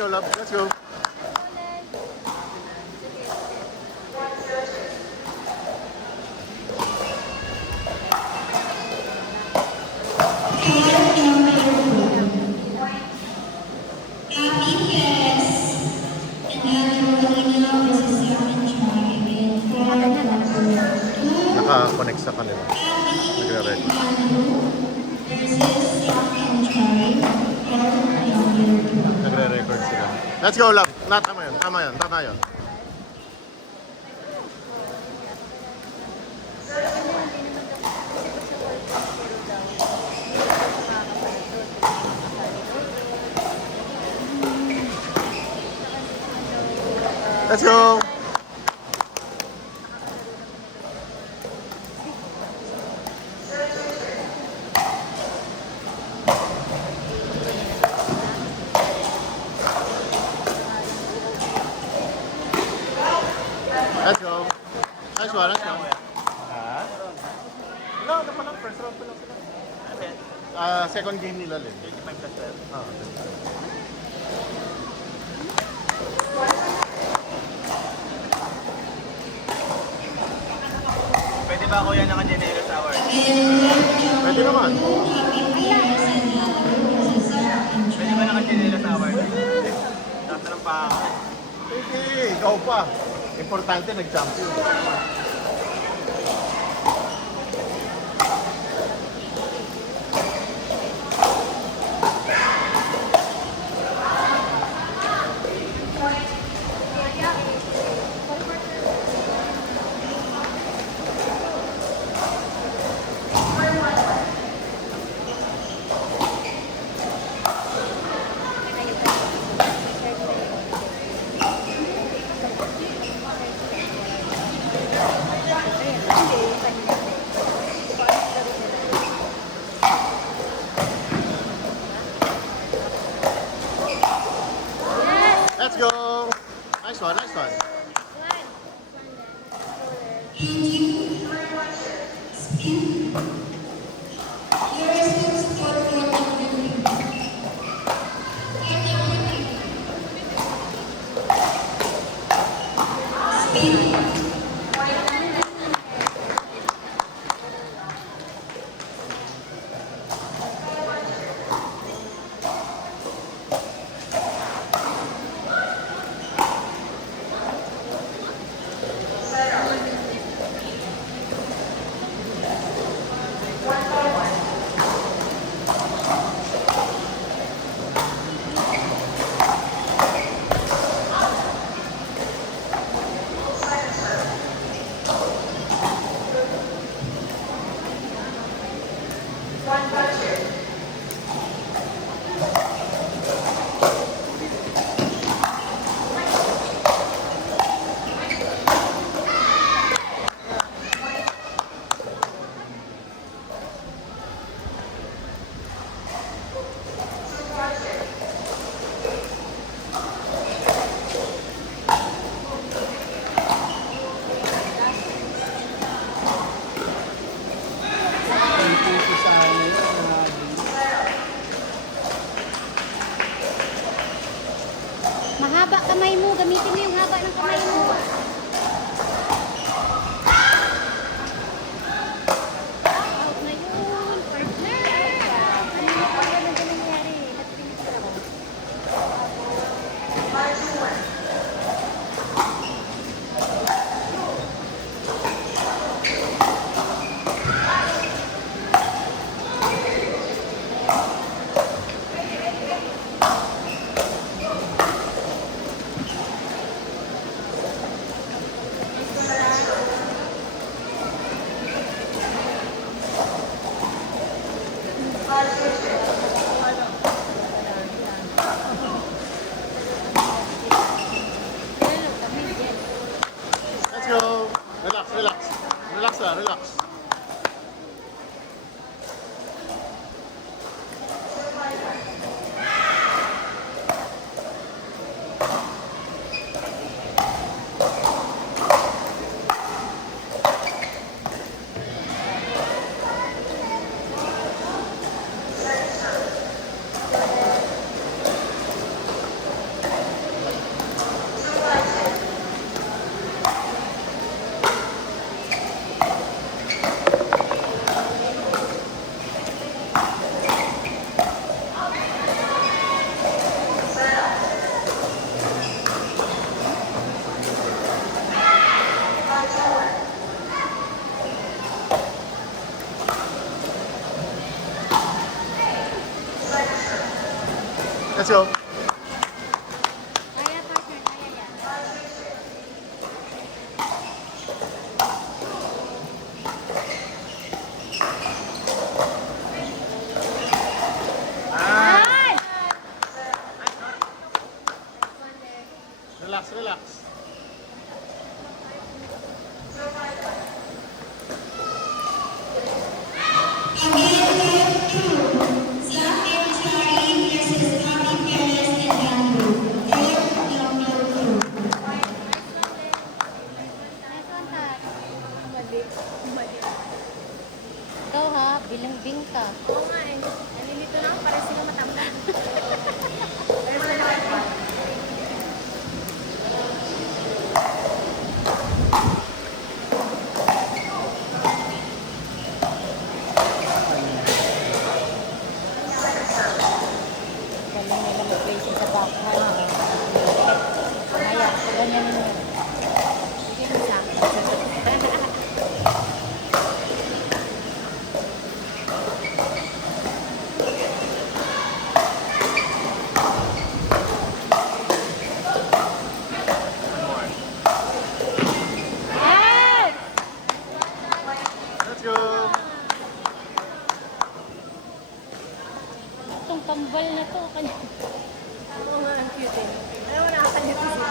go, love. Let's go. Naka-connect sa kanila. Nagre-record. Nagre-record sila. Let's go, love. Tama yun. Tama yun. Tama yun. Let's go. Let's go. Nice one, nice one. Ha? Wala, ano pa lang. First round pa lang sila. Second game nila, Lin. 25+12. Ah, Pwede ba ako yan naka-generous hour? pwede naman. Pwede ba naka-generous hour? Tatanong pa ako. Hindi, ikaw pa. Importante, nag-champion. Let's go. Nice one, nice one. Mahaba kamay mo, gamitin mo yung haba ng kamay mo. Out na yun, partner! Ano yung pala na nangyari? Nagpilit ka ba? Let's go. Relax, relax. Relax lang, relax. Let's go. Kaya partner, kaya yan. Ay! Relax, relax. Nice one, Tat. Ikaw ha, bilang-bing ka. Oo nga eh. Nalilito na ako para sila matanda. Galing nila mag-racing sa backhand. Kaya, ganyan nyo. Sige mo lang. Yes! Let's go. Itong tambal na to. Oo nga, ang cute eh. Alam mo, nakakanyot ko sila.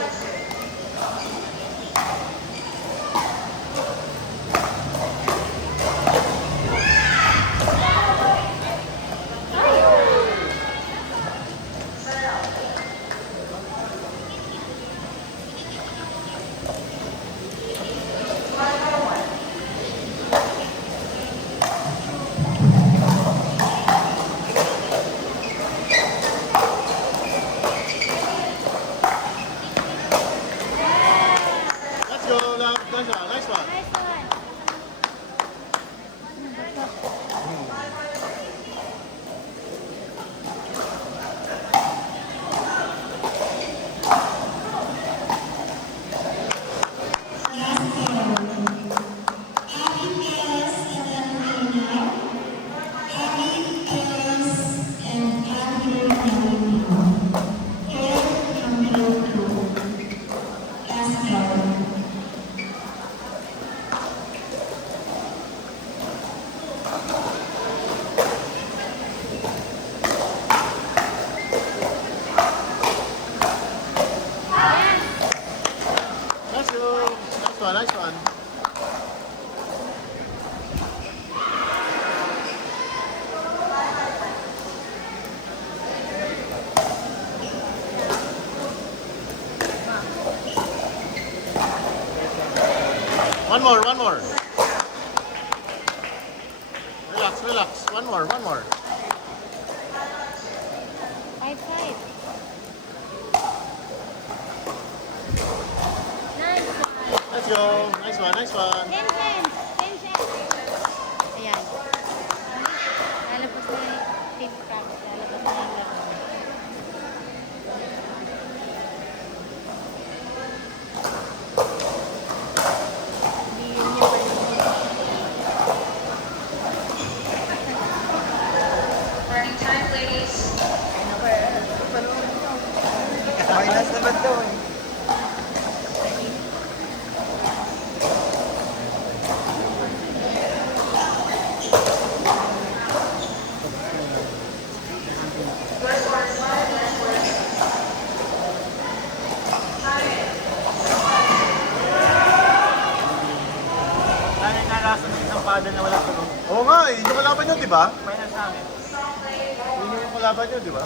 Let's go, love. Nice one. Nice one. Let's go. Nice one, nice one. One more, one more. Relax, relax. One more, one more. 5-5. Nice one. Let's go. Nice one, nice one. 10 cents. 10 cents. Ayan. Lalabas na yung team practice. Lalabas na yung laro. Hindi yun yung pala. Party time, ladies. Minus naman daw eh. Dahil nalasan ng isang pada na wala tulong. Oo nga eh. Yung kalaban nyo, di ba? Minus sa amin. Yun yung kalaban nyo, di ba?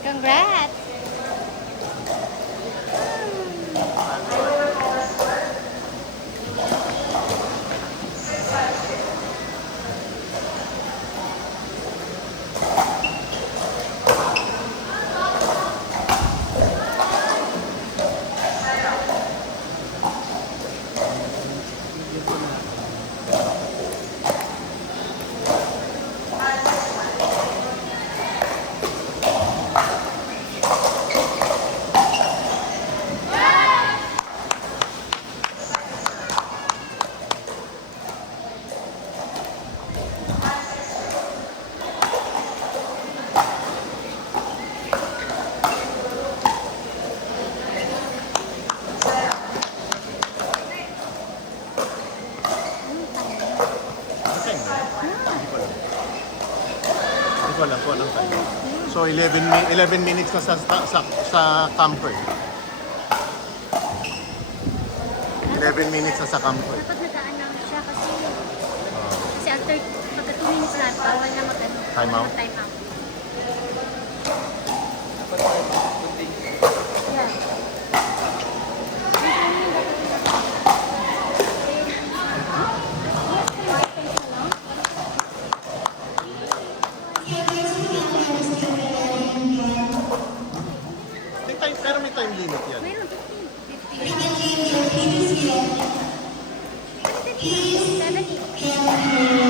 Congrats! walang time. So 11 minutes na sa camper. 11 minutes na sa camper. Dapat nagaan lang siya kasi after pagka 2 minutes lang, bawal na mag-ano. Time out? Time out. Pero may time limit yan. Meron 15. 15. 17.